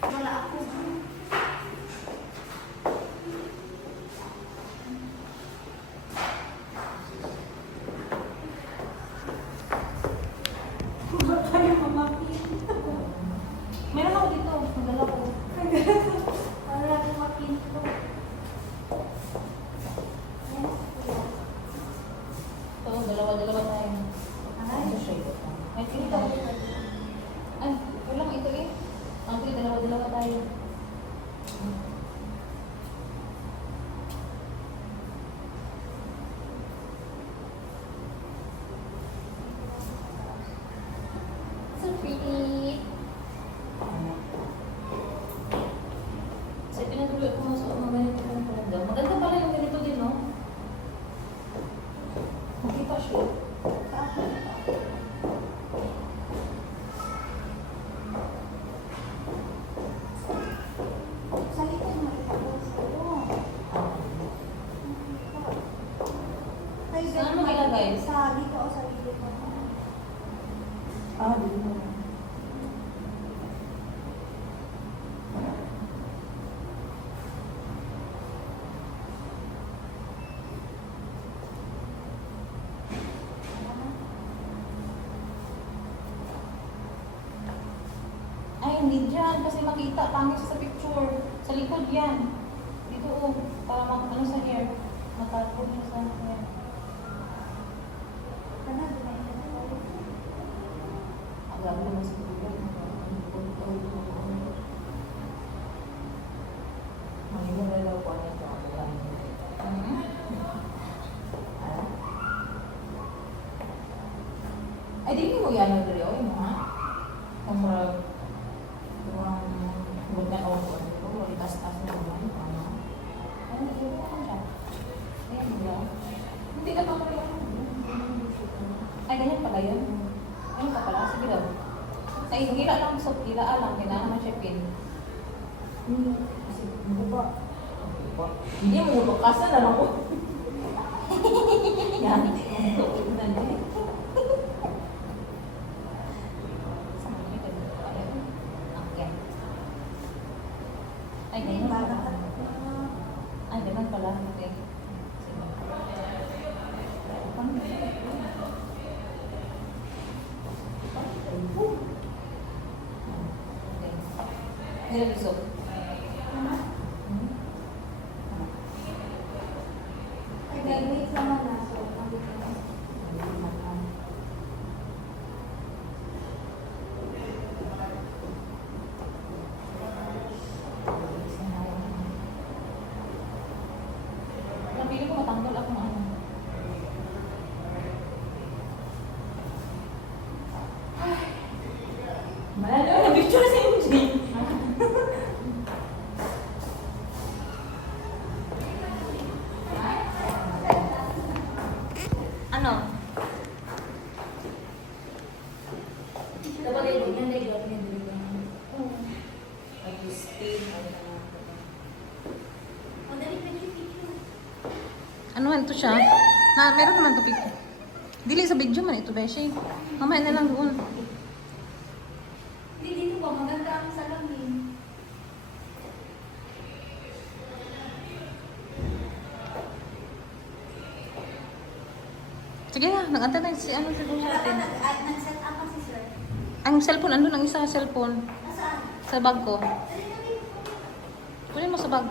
Wala ako. Wala tayo mamapin. Meron ako dito. Magdala ko. Wala tayo mamapin. Ito, dalawa-dalawa tayo. Ay. Ito siya ito. Ay, ito. Ay, walang ito eh. Ang dalawa-dalawa tayo. So pretty. Kasi pinatuloy ko sa mga ganito ng palanda. Maganda pala yung ganito din, no? Makita siya. Sa likod makita ko. Oo. Ay, Saan mo ilagay? Sa dito o sa likod ko. Dito. Ay, hindi dyan. Kasi makita. Pangit sa picture. Sa likod yan. Dito oh. Para ano sa hair. Matarpon niya sa hair. Kana, dumayin na tayo. Ang gabi naman sa tulad. Magiging na daw po niya ito. Ay, di mo yan yung drio. Yung mga. Ang murag. Kurang. Huwag na ako. Huwag itas-tas na naman. Ano? Ito ko siya. Ayan, diba? Hindi na pa ko yung. Ay, ganyan pala yun. Ayun ka pala. Sige daw. Ay, hila lang. So, hila lang. Kailangan naman siya pin. Kasi, buba. Hindi mo bukasan na lang ko. Yan. Ito na niya. Sama niya. Ayun. Akyat. Ay, ganyan pala. Ay, ganyan pala. Okay. Sige. Paano siya? Nirelisok. Ay, wait naman na. So, ang dito na. Napili ko matanggal ako ng ano. Malalo na picture si MJ. Ano? Dapat yung ganyan na yung O, dali pa yung picture. ano man to siya? Na, meron naman to picture. Dili sa video man ito, Beshi. Mamaya na lang doon. Hindi, dito ba? Maganda ang salamin. Sige nga, nag-antay na si ano siguro Wala ka natin. nag-set up kasi, sir. Ang cellphone, andun ang isa cellphone. Nasaan? Sa bag ko. Dali na dito. Kunin mo sa bag.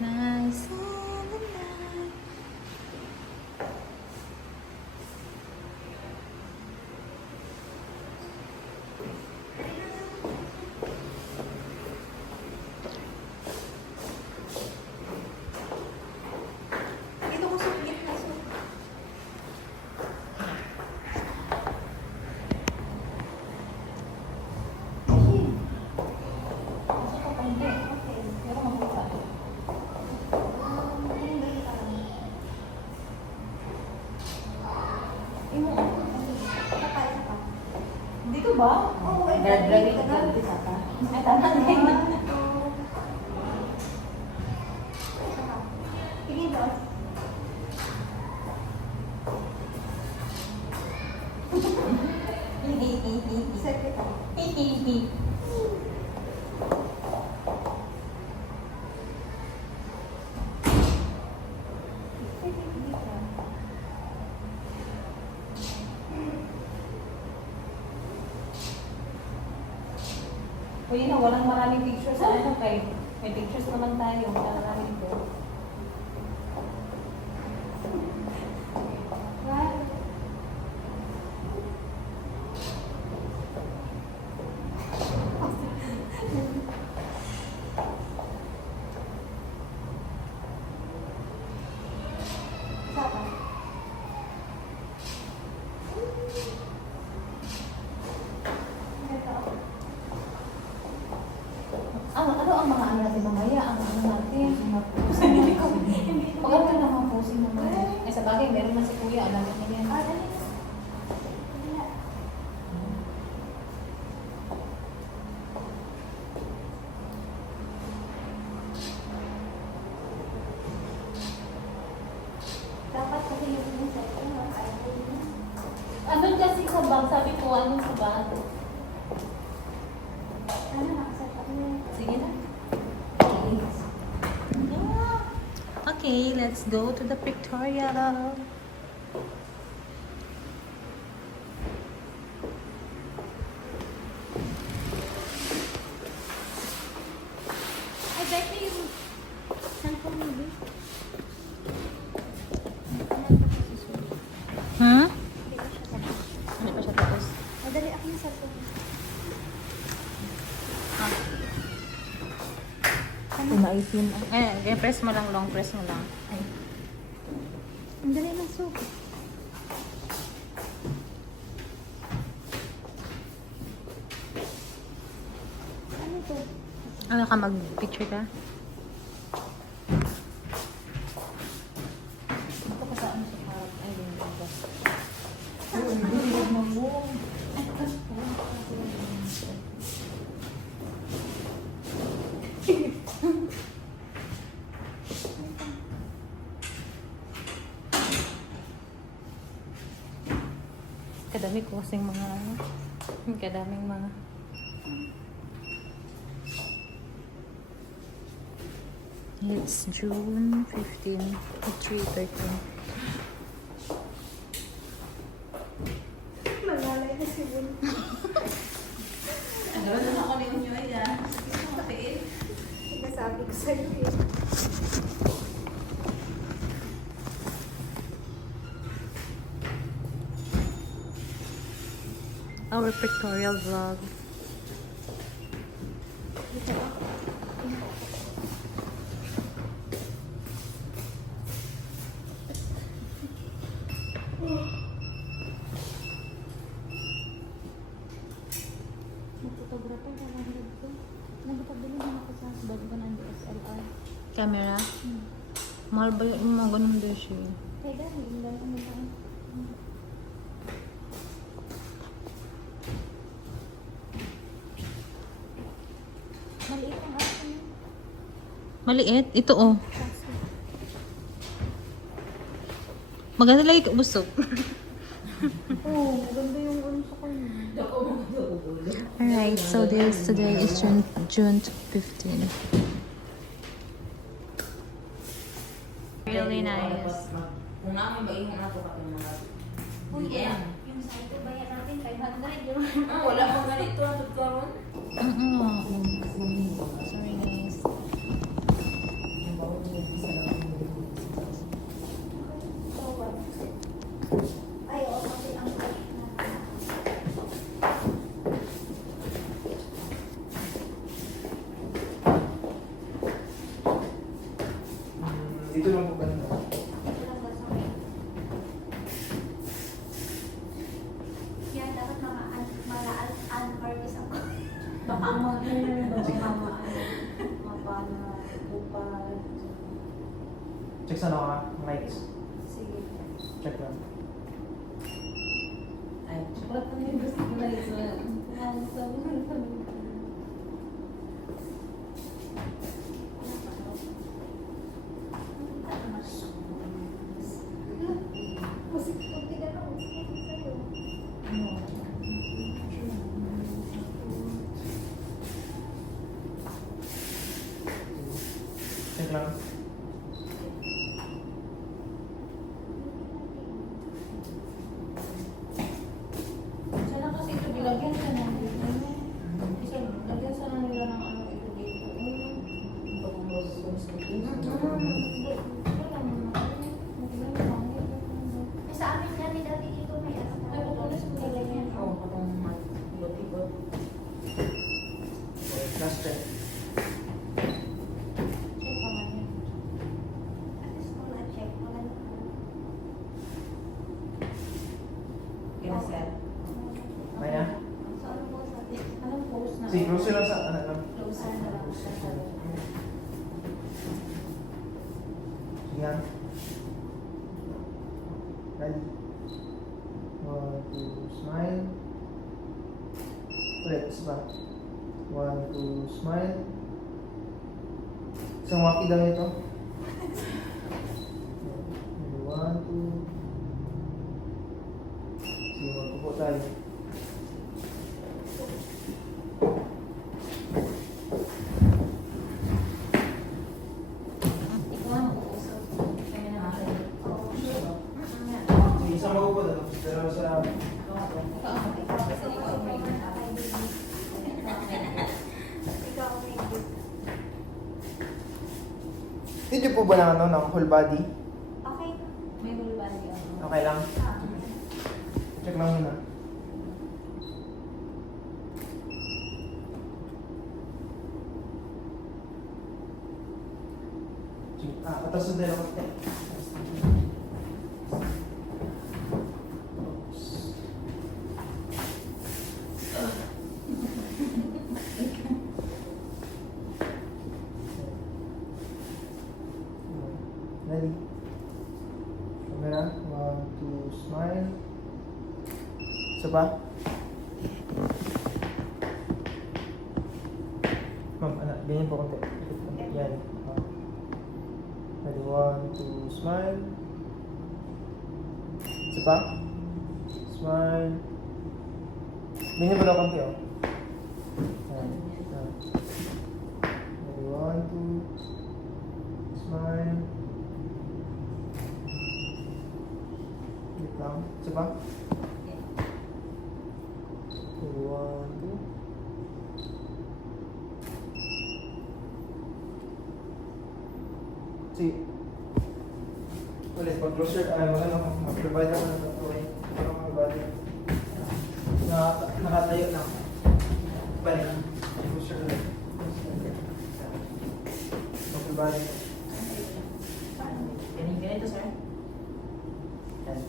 Nice. Dito ko sa gitna, sir. Ay, Gusto ko pa hindi. okay. Pero mabuka. Ayun, dali ka lang. Imo. Isa pa. Dito ba? Oo, wait. Dali ka. Isa pa. Ay, tama din. Tingin doon. Secretary. O yun na, walang maraming pictures sa ano kay. May pictures naman tayo. Wala namin ito. Right. Sapa. Ito. Ano ang mga ano natin mamaya? Ang ano natin? Mga posing. Maganda na mga posing naman. Eh sa bagay, meron man si Kuya. Alam niya yan. Ah, dali na. Dali na. Dapat kasi yung sa ito, iPhone na. Andun kasi sa bag, sabi ko, ano sa bag? Ano, nakaset up na yun. Sige na. Okay, let's go to the pictorial. Ay, better yung cellphone mo, babe. Hmm? Hindi ko siya tapos. Hindi pa siya tapos. Madali ako yung cellphone mo. Umaitin. Press mo lang, long press mo lang. Ay. Ang dali na, so. Ano to? Ano ka, mag-picture ka? Ito pa saan sa parang, ay, yung labas. Ay, mo mo. Kadami ko kasing mga ano. Kadaming mga. It's June 15, 3:13. Malalay na si Bun. Ang gano'n na ako ni Unyoy ah. Okay. Sinasabi ko sa'yo eh. Our pictorial vlog. Dito ba? Magpotographer ka lang dito. Nagpapabili na ako sa bag ko ng DSLR. Camera. Mahal ba yung mga ganun din siya? Kaya dahil, hindi lang ano ba? Maliit ang aso niya. Maliit? Ito oh. Plastic. Maganda lagi ka busog. Oo, maganda yung ano sa kanya. Alright, so today is June 15. Really nice. Kung namin ba ihong nato ka ng mga Uy, DM. yung sa ito, bayan natin 500 yun. Wala akong ganito ang karon. Sorry guys. Ay, oo, kasi ang cash na. Dito lang po banda. Ito lang ba sa akin? Yan, dapat mga unartist ako. Baka mapana, upal. Check sa ano ka? Lights. Sige. Check lang. Ay, chocolate na yung gusto ko na ito. Kasi kung tignan ako, sige, sa'yo. Yes, sir. May na? So, ano po sa atin? Anong post na? Sige, close lang sa ano lang. Closer na lang siya sa Sige nga. Ready? 1, 2, smile. Ulit, isa pa. 1, 2, smile. Isang waki daw ito. 1, 2. Sige, magpupo tayo. Ikaw ang mag-uusap. Kaya na natin. Sige, isang magpupo daw. Dalawa sa Ikaw ang Ikaw kasi ikaw may ikaw may gift. Did you po ba ng ano, ng whole body? Okay. may bulban yun. Okay lang. Check lang muna. Sige, atas na dalawa ko. Ready? Camera, 1, 2, smile. Isa pa? Ma'am, anak, ganyan po konti. Yan. Ready, 1, 2, smile. Isa pa? Smile. Ganyan po daw konti, oh. Yan. Yan. Ready, 1, 2, smile. Wait lang. Isa pa? 1, 2. See. Ulit, pag-closer, mag-provide ako ng tatuloy. Pero mag-provide. Nakatayo lang. Balik. Closer ulit. Mag-provide. Ganito, sir. Yan.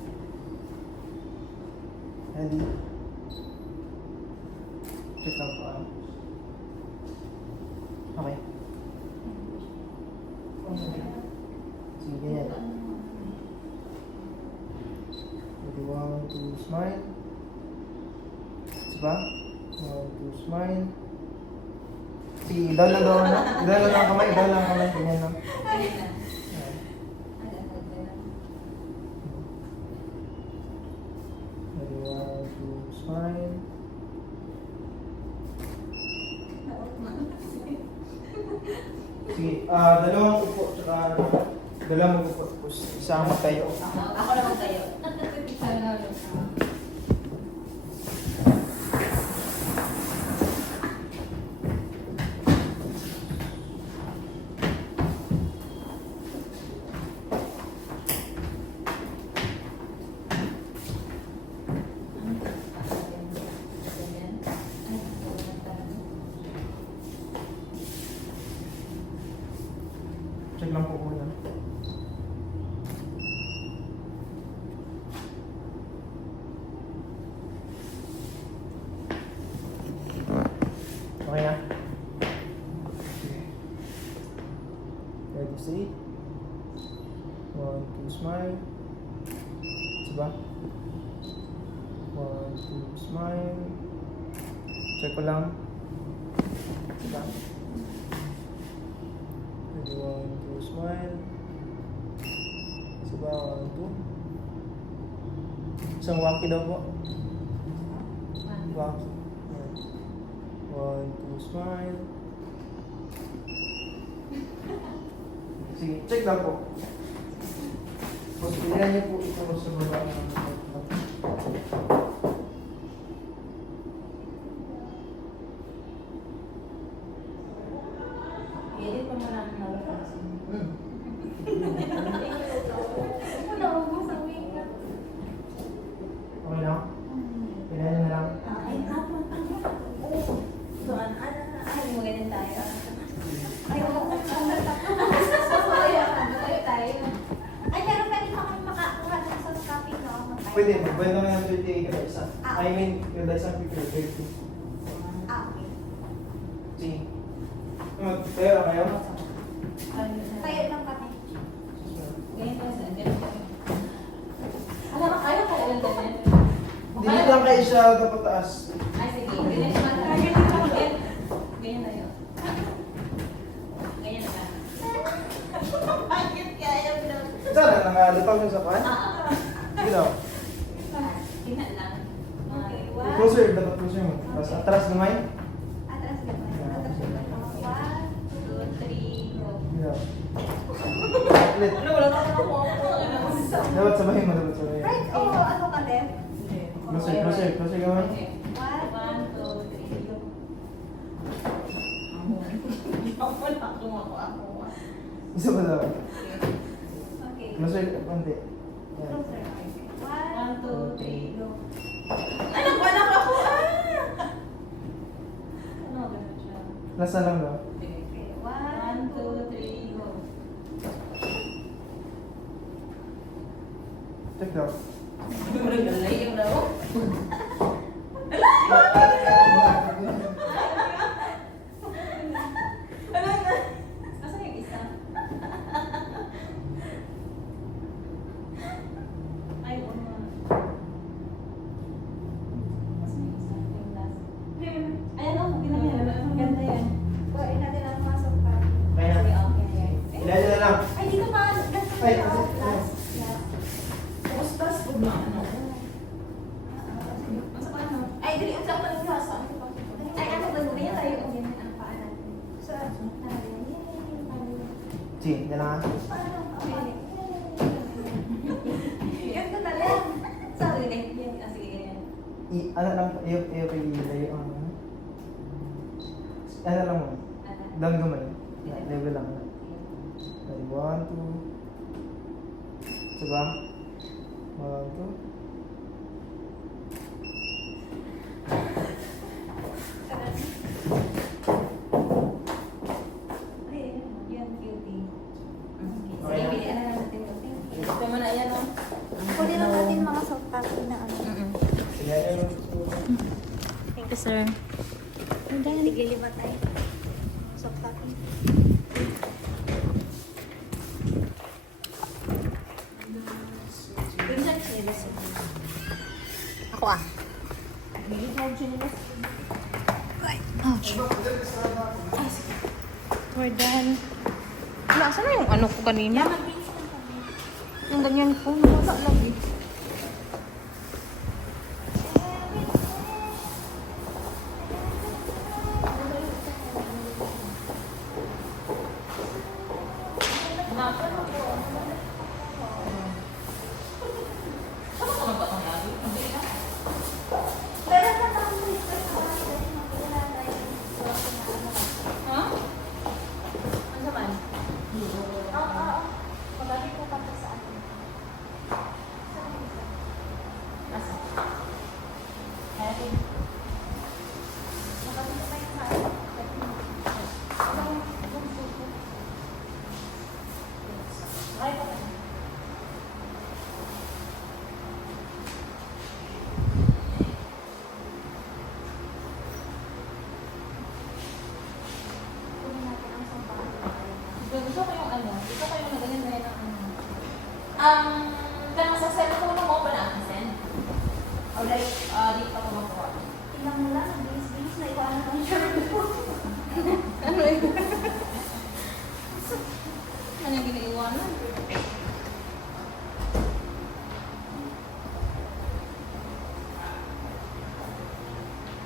Ready? Check lang po. Okay. Sige, ganyan. Ready, 1, 2, smile. Diba? 1, 2, smile. Sige, down lang daw, ano? Down lang ang kamay, down lang ang kamay. Ganyan lang. Ayan. Ready, 1, 2, smile. Sige, dalawang upo, tsaka dalawang upo, tapos isang matayo. Ako na magtayo. Check lang po muna. Okay na? Ready, see? 1, 2, smile. Diba? 1, 2, smile. Check ko lang. Diba? Ready, 1, 2, smile. Diba? 1, 2. Isang waki daw po. Waki. 1, 2, smile. Sige, check lang po. Tapos pilihan niyo po ito sa baba. Edit pa mo namin nalabas. Wala mo sa wika. Okay lang? Pilihan niyo na lang. Ay, hapon. Doon, ay, mo ganyan tayo. Ay, wala ka. Sasaya ka. Tayo tayo. Ay, pero pwede pa kami makakuha ng soft copy, no? I mean, yung dasang picture, 30. Ah, okay. Sige. Tayo na kayo? Tayo lang kami. Ganyan ka sa ganyan. Alam mo, ayaw ka lang ganyan. Dito lang kayo siya kapataas. Ay, sige. Ganyan naman. Ganyan naman. Ganyan tayo. Ganyan na. Bakit kaya mo? Sana, nangalutaw siya sa pan? Sige daw. Tina lang. Okay, Closer, dapat closer mo. Tapos atras naman. Atras ka ba? Atras ka ba? 1, 2, 3, go. Sige daw. Ulit. Ano, wala na ako. Dapat sabahin mo, dapat sabahin. Right o ano ka left? Closer, closer, closer ka man. Okay. 1, 2, 3, go. Ako. Isa pa daw. Okay. Closer, konti. Yan. Closer. 1, 2, 3, go. Anak, wala ka po. Ano, ganun siya. Lasa lang daw. Okay. 1, 1, 2, 2, 3, go. Check daw. Galay yung daw. Asan yung isa? Ay, ano. Asan yung isa? Yung last. Ayan o, ginagawa. Ang ganda yan. Kuhain natin ang masok pa. Kaya Sige, na. okay. Ilan na lang. Ay, dito pa. Ganito Ay, pa. kasi- Last. Last. Tapos pag ano. Masa pa ano? Ay, dili ang sakto ng last. Ay, ano ba? Ganyan tayo. Ganyan ang paa natin. So, Sige, yan na nga. Ganito na lang. Sorry, next yan. Ah, sige, ganyan. Ano lang, iyo pa ilayo ang ano. Ano lang mo. Down gamay. Level lang. Okay, 1, 2. Diba? 1, 2. Yan, beauty. Okay. Sige, pilihan na natin ito. Thank you. Gusto mo na yan, no? Kunin lang natin mga soft copy na ano. Sige, yan lang. Thank you, sir. Sige, lima tayo. Soft copy. Ako ah. Ouch. We're done. Nasaan na yung ano ko kanina? Yung ganyan ko, wala lagi. Meron na lang request sa akin. Wala na yung Ha? Ano man? Oo. Pagkali ko pa sa akin. Asa? Pagkali ko pa yung sa akin. Ay, pa. Kunin natin ang sampang. Gusto ko yung ano, gusto ko yung ganyan na yan ang ano. Kaya sa cellphone mo ba na send? Or like, dito ko makuha. Tingnan mo lang, bilis-bilis na iwanan ang shirt ko. Ano yun? Ano yung ginaiwanan?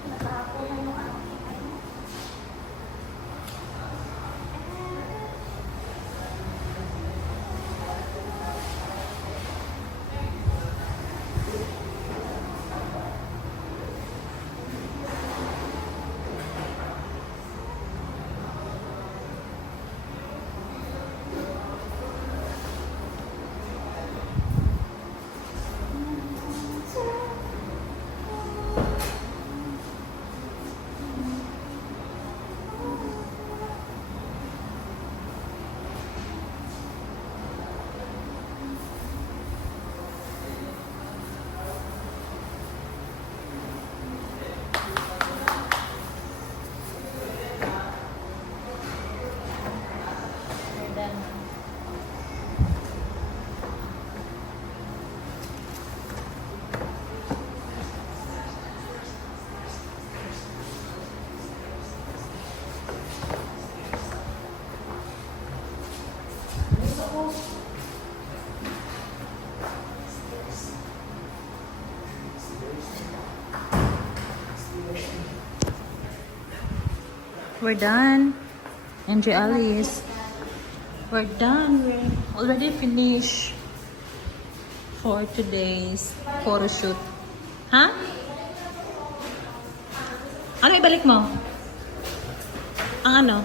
Natapo na yung aking ano. we're done. MJ Alice. We're done. We're already finished for today's photo shoot. Ha? Ano ibalik mo? Ang ano?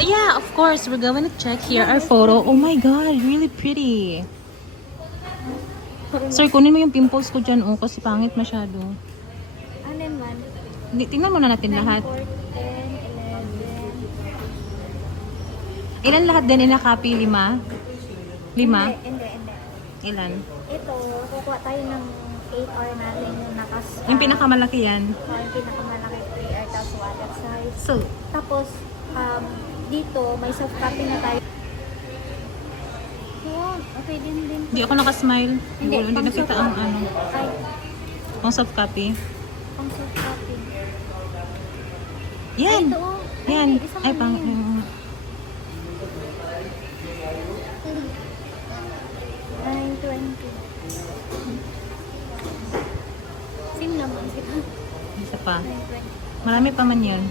Yeah, of course. We're going to check here our photo. Oh my God, really pretty. Sir, kunin mo yung pimples ko dyan, oh, kasi pangit masyado. Ano man? Tingnan muna natin 9, lahat. 4, 10, 11. Ilan lahat din ina-copy? 5? 5? Hindi. Ilan? Ito, kukuha tayo ng 8R natin yung Yung pinakamalaki yan. yung pinakamalaki 3R tapos wallet size. So, Tapos, dito, may soft copy na tayo. Yun, okay din. di ako nakasmile. Hindi pang nakita soft ang copy. ano. Ay, Ang soft copy. pang soft copy. Yan! Ay, ito, oh. Yan! isang Ay, ano pang... yun. 920. Same naman sila. Isa pa. 920. Marami pa man yun.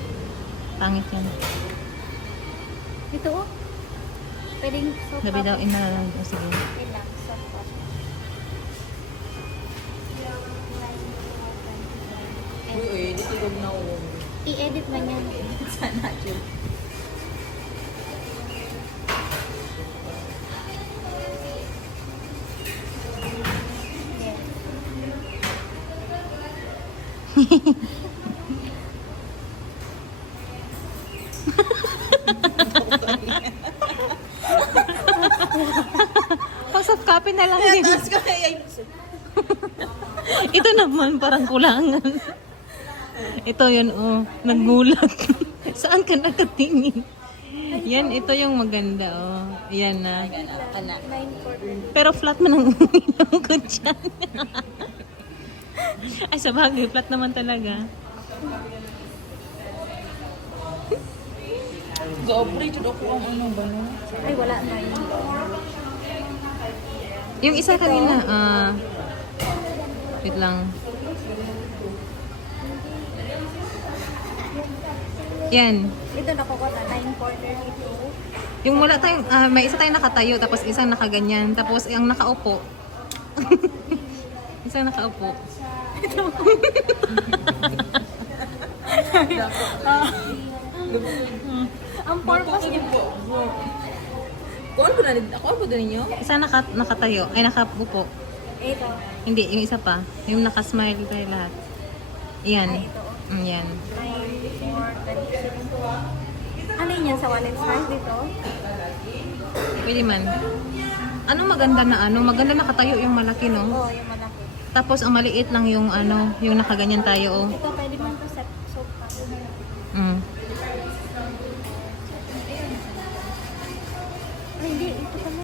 Pangit yan. Ito, oh. Pwedeng soft Gabi daw, copy. inalang. O sige. Wait lang, soft copy. Uy, di tulog na ako. I-edit man yan. Sana, Jun. Pang soft copy na lang din. Tapos ko ay Ito naman, parang kulangan. Ito yun, oh. Nagmulat. Saan ka nakatingin? Yan, ito yung maganda, oh. Yan na. anak. 940. Pero flat man ang uminom ko dyan. Ay, sa bagay, flat naman talaga. Go-operate ako ang ano ba no? Ay, wala na yun. Yung isa kanina, wait lang. Yan. Ito nakukuha na 940. Yung wala tayong, may isa tayong nakatayo, tapos isang nakaganyan, tapos yung nakaupo. Isang nakaupo. Ang purpose niya. Kuan ko na ako ba din niyo? Isang nakatayo, ay nakaupo. Ito. Hindi, yung isa pa. Yung nakasmile tayo lahat. Yan. Yan. 9, 4, 27. Ano yun yan sa wallet size dito? Pwede man. Ano maganda na ano? Maganda nakatayo yung malaki, no? Oo, yung malaki. Tapos ang maliit lang yung ano, yung nakaganyan tayo, oh. Ito, pwede man to set soap copy. Mm. Ay, hindi. Ito pala.